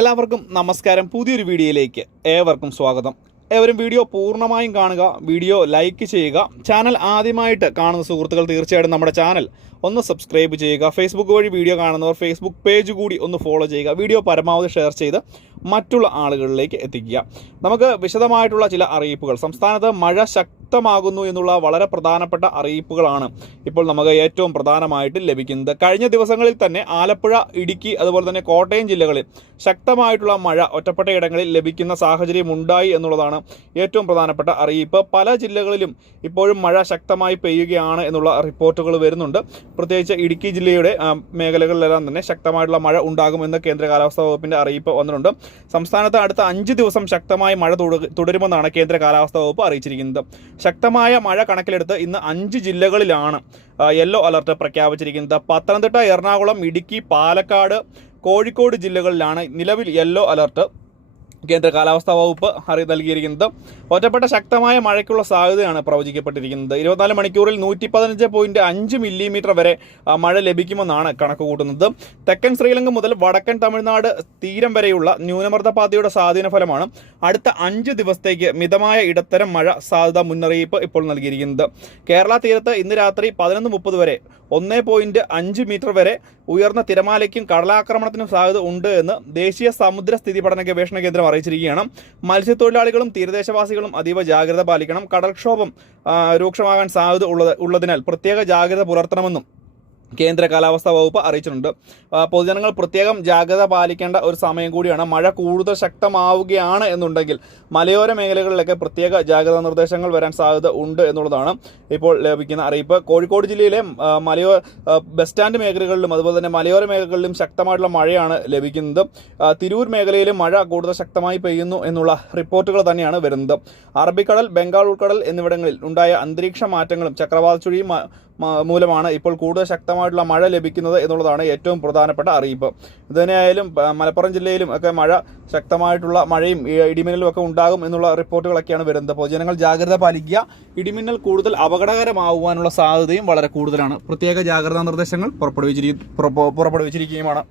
എല്ലാവർക്കും നമസ്കാരം. പുതിയൊരു വീഡിയോയിലേക്ക് ഏവർക്കും സ്വാഗതം. ഏവരും വീഡിയോ പൂർണമായും കാണുക വീഡിയോ ലൈക്ക് ചെയ്യുക. ചാനൽ ആദ്യമായിട്ട് കാണുന്ന സുഹൃത്തുക്കൾ തീർച്ചയായിട്ടും നമ്മുടെ ചാനൽ ഒന്ന് സബ്സ്ക്രൈബ് ചെയ്യുക ഫേസ്ബുക്ക് വഴി വീഡിയോ കാണുന്നവർ ഫേസ്ബുക്ക് പേജ് കൂടി ഒന്ന് ഫോളോ ചെയ്യുക വീഡിയോ പരമാവധി ഷെയർ ചെയ്ത് മറ്റുള്ള ആളുകളിലേക്ക് എത്തിക്കുക. നമുക്ക് വിശദമായിട്ടുള്ള ചില അറിയിപ്പുകൾ. സംസ്ഥാനത്ത് മഴ ശക്തമാകുന്നു എന്നുള്ള വളരെ പ്രധാനപ്പെട്ട അറിയിപ്പുകളാണ് ഇപ്പോൾ നമുക്ക് ഏറ്റവും പ്രധാനമായിട്ട് ലഭിക്കുന്നത്. കഴിഞ്ഞ ദിവസങ്ങളിൽ തന്നെ ആലപ്പുഴ ഇടുക്കി അതുപോലെ തന്നെ കോട്ടയം ജില്ലകളിൽ ശക്തമായിട്ടുള്ള മഴ ഒറ്റപ്പെട്ട ഇടങ്ങളിൽ ലഭിക്കുന്ന സാഹചര്യം ഉണ്ടായി എന്നുള്ളതാണ് ഏറ്റവും പ്രധാനപ്പെട്ട അറിയിപ്പ്. പല ജില്ലകളിലും ഇപ്പോഴും മഴ ശക്തമായി പെയ്യുകയാണ് എന്നുള്ള റിപ്പോർട്ടുകൾ വരുന്നുണ്ട്. പ്രത്യേകിച്ച് ഇടുക്കി ജില്ലയുടെ മേഖലകളിലെല്ലാം തന്നെ ശക്തമായിട്ടുള്ള മഴ ഉണ്ടാകുമെന്ന് കേന്ദ്ര കാലാവസ്ഥാ വകുപ്പിന്റെ അറിയിപ്പ് വന്നിട്ടുണ്ട്. സംസ്ഥാനത്ത് അടുത്ത അഞ്ച് ദിവസം ശക്തമായി മഴ തുട- തുടരുമെന്നാണ് കേന്ദ്ര കാലാവസ്ഥാ വകുപ്പ് അറിയിച്ചിരിക്കുന്നത്. ശക്തമായ മഴ കണക്കിലെടുത്ത് ഇന്ന് അഞ്ച് ജില്ലകളിലാണ് യെല്ലോ അലർട്ട് പ്രഖ്യാപിച്ചിരിക്കുന്നത്. പത്തനംതിട്ട എറണാകുളം ഇടുക്കി പാലക്കാട് കോഴിക്കോട് ജില്ലകളിലാണ് നിലവിൽ യെല്ലോ അലർട്ട് കേന്ദ്ര കാലാവസ്ഥാ വകുപ്പ് അറി നൽകിയിരിക്കുന്നത്. ഒറ്റപ്പെട്ട ശക്തമായ മഴയ്ക്കുള്ള സാധ്യതയാണ് പ്രവചിക്കപ്പെട്ടിരിക്കുന്നത്. ഇരുപത്തിനാല് മണിക്കൂറിൽ നൂറ്റി പതിനഞ്ച് പോയിന്റ് അഞ്ച് മില്ലിമീറ്റർ വരെ മഴ ലഭിക്കുമെന്നാണ് കണക്ക് കൂട്ടുന്നത് തെക്കൻ ശ്രീലങ്ക മുതൽ വടക്കൻ തമിഴ്നാട് തീരം വരെയുള്ള ന്യൂനമർദ്ദപാതയുടെ സ്വാധീന ഫലമാണ് അടുത്ത അഞ്ച് ദിവസത്തേക്ക് മിതമായ ഇടത്തരം മഴ സാധ്യത മുന്നറിയിപ്പ് ഇപ്പോൾ നൽകിയിരിക്കുന്നത്. കേരള തീരത്ത് ഇന്ന് രാത്രി പതിനൊന്ന് മുപ്പത് വരെ ഒന്ന് പോയിന്റ് അഞ്ച് മീറ്റർ വരെ ഉയർന്ന തിരമാലയ്ക്കും കടലാക്രമണത്തിനും സാധ്യത ഉണ്ട് എന്ന് ദേശീയ സമുദ്ര സ്ഥിതി പഠന ഗവേഷണ കേന്ദ്രം അറിയിച്ചിരിക്കുകയാണ്. മത്സ്യത്തൊഴിലാളികളും തീരദേശവാസികളും അതീവ ജാഗ്രത പാലിക്കണം. കടൽക്ഷോഭം രൂക്ഷമാകാൻ സാധ്യത ഉള്ളത് ഉള്ളതിനാൽ പ്രത്യേക ജാഗ്രത പുലർത്തണമെന്നും കേന്ദ്ര കാലാവസ്ഥാ വകുപ്പ് അറിയിച്ചിട്ടുണ്ട്. പൊതുജനങ്ങൾ പ്രത്യേകം ജാഗ്രത പാലിക്കേണ്ട ഒരു സമയം കൂടിയാണ്. മഴ കൂടുതൽ ശക്തമാവുകയാണ് എന്നുണ്ടെങ്കിൽ മലയോര മേഖലകളിലൊക്കെ പ്രത്യേക ജാഗ്രതാ നിർദ്ദേശങ്ങൾ വരാൻ സാധ്യത ഉണ്ട് എന്നുള്ളതാണ് ഇപ്പോൾ ലഭിക്കുന്ന അറിയിപ്പ്. കോഴിക്കോട് ജില്ലയിലെ മലയോ ബസ് സ്റ്റാൻഡ് മേഖലകളിലും അതുപോലെ തന്നെ മലയോര മേഖലകളിലും ശക്തമായിട്ടുള്ള മഴയാണ് ലഭിക്കുന്നത്. തിരൂർ മേഖലയിലും മഴ കൂടുതൽ ശക്തമായി പെയ്യുന്നു എന്നുള്ള റിപ്പോർട്ടുകൾ തന്നെയാണ് വരുന്നത്. അറബിക്കടൽ ബംഗാൾ ഉൾക്കടൽ എന്നിവിടങ്ങളിൽ ഉണ്ടായ അന്തരീക്ഷ മാറ്റങ്ങളും ചക്രവാത ചുഴിയും മൂലമാണ് ഇപ്പോൾ കൂടുതൽ ശക്തമായിട്ടുള്ള മഴ ലഭിക്കുന്നത് എന്നുള്ളതാണ് ഏറ്റവും പ്രധാനപ്പെട്ട അറിയിപ്പ്. ഇതിനായാലും മലപ്പുറം ജില്ലയിലും ഒക്കെ മഴ ശക്തമായിട്ടുള്ള മഴയും ഇടിമിന്നലും ഒക്കെ ഉണ്ടാകും എന്നുള്ള റിപ്പോർട്ടുകളൊക്കെയാണ് വരുന്നത്. അപ്പോൾ ജനങ്ങൾ ജാഗ്രത പാലിക്കുക. ഇടിമിന്നൽ കൂടുതൽ അപകടകരമാവാനുള്ള സാധ്യതയും വളരെ കൂടുതലാണ്. പ്രത്യേക ജാഗ്രതാ നിർദ്ദേശങ്ങൾ പുറപ്പെടുവിച്ചിരിക്കും പുറപ്പെടുവിച്ചിരിക്കുകയുമാണ്.